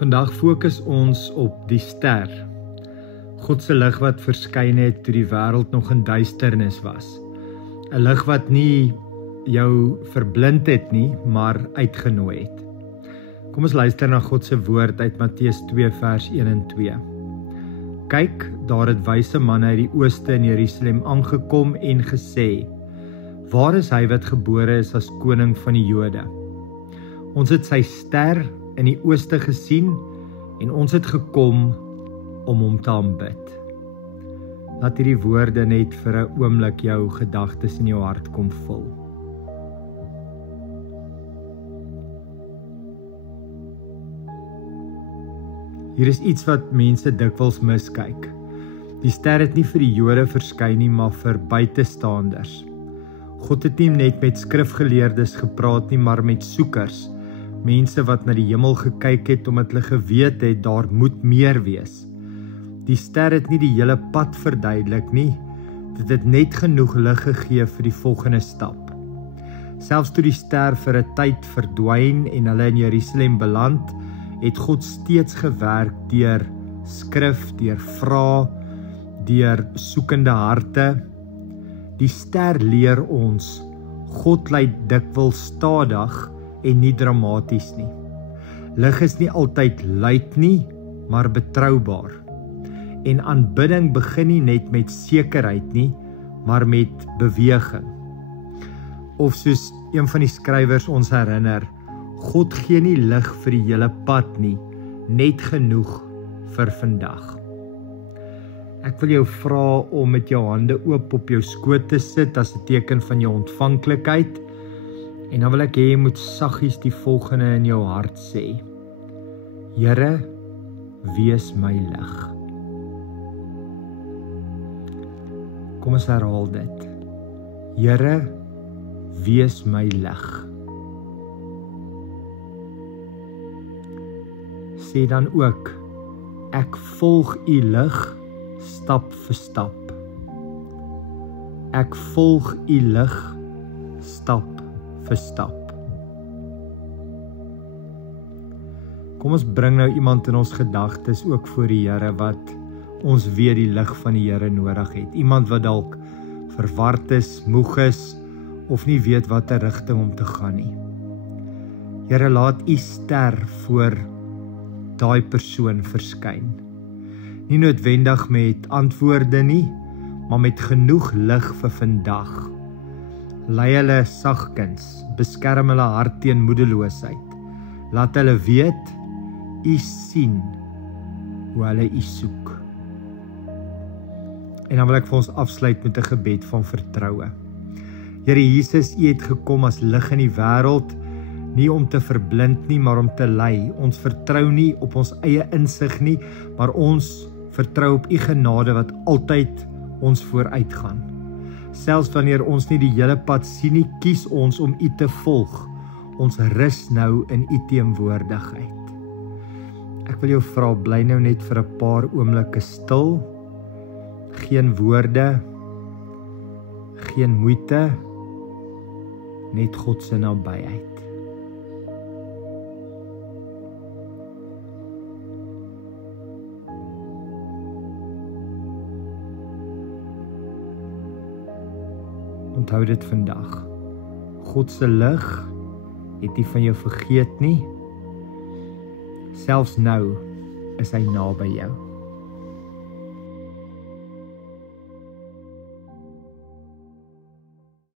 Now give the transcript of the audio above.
Vandag fokus ons op die ster. God se lig wat verskyn het toe die wêreld nog in duisternis was. 'n Lig wat nie jou verblind het nie, maar uitgenooi het. Kom ons luister na God se woord uit Matteus 2 vers 1 en 2. Kyk, daar het wyse manne uit die ooste in Jerusalem aangekom en gesê: Waar is hy wat gebore is as koning van die Jode? Ons het sy ster in die ooste gesien en ons het gekom om hom te aanbid. Laat hierdie woorde net vir 'n oomblik jou gedagtes in jou hart kom vul. Hier is iets wat mense dikwels miskyk. Die ster het nie vir die Jode verskyn nie, maar vir buitestanders. God het nie net met skrifgeleerdes gepraat nie, maar met soekers. Mense wat na die hemel gekyk het omdat hulle geweet het daar moet meer wees. Die ster het nie die hele pad verduidelik nie, dit het net genoeg lig gegee vir die volgende stap. Selfs toe die ster vir 'n tyd verdwyn en hulle in Jerusalem beland, het God steeds gewerk deur skrif, deur vrae, deur soekende harte. Die ster leer ons, God lei dikwels stadig en nie dramaties nie. Lig is nie altyd luid nie, maar betroubaar. En aanbidding begin nie net met sekerheid nie, maar met beweging. Of soos een van die skrywers ons herinner, God gee nie lig vir die hele pad nie, net genoeg vir vandag. Ek wil jou vra om met jou hande oop op jou skoot te sit as 'n teken van jou ontvanklikheid. En dan wil ek hê jy moet saggies die volgende in jou hart sê: Here, wees my lig. Kom ons herhaal dit. Here, wees my lig. Sê dan ook: Ek volg u lig stap vir stap. Ek volg u lig stap vir stap. Kom ons bring nou iemand in ons gedagtes ook voor die Here wat ons weet die lig van die Here nodig het. Iemand wat dalk verward is, moeg is of nie weet watter rigting om te gaan nie. Here, laat u ster voor daai persoon verskyn. Nie noodwendig met antwoorde nie, maar met genoeg lig vir vandag. Lei hulle sagkens, beskerm hulle hart teen moedeloosheid. Laat hulle weet, u sien hoe hulle u soek. En dan wil ek vir ons afsluit met 'n gebed van vertroue. Here Jesus, u het gekom as lig in die wêreld, nie om te verblind nie, maar om te lei. Ons vertrou nie op ons eie insig nie, maar ons vertrou op u genade wat altyd ons vooruitgaan. Selfs wanneer ons nie die hele pad sien nie, kies ons om u te volg. Ons rus nou in u teenwoordigheid. Ek wil jou vra, bly nou net vir 'n paar oomblikke stil. Geen woorde, geen moeite, net God se nabyheid. Onthou dit vandag. God se lig het nie van jou vergeet nie. Selfs nou is hy naby jou.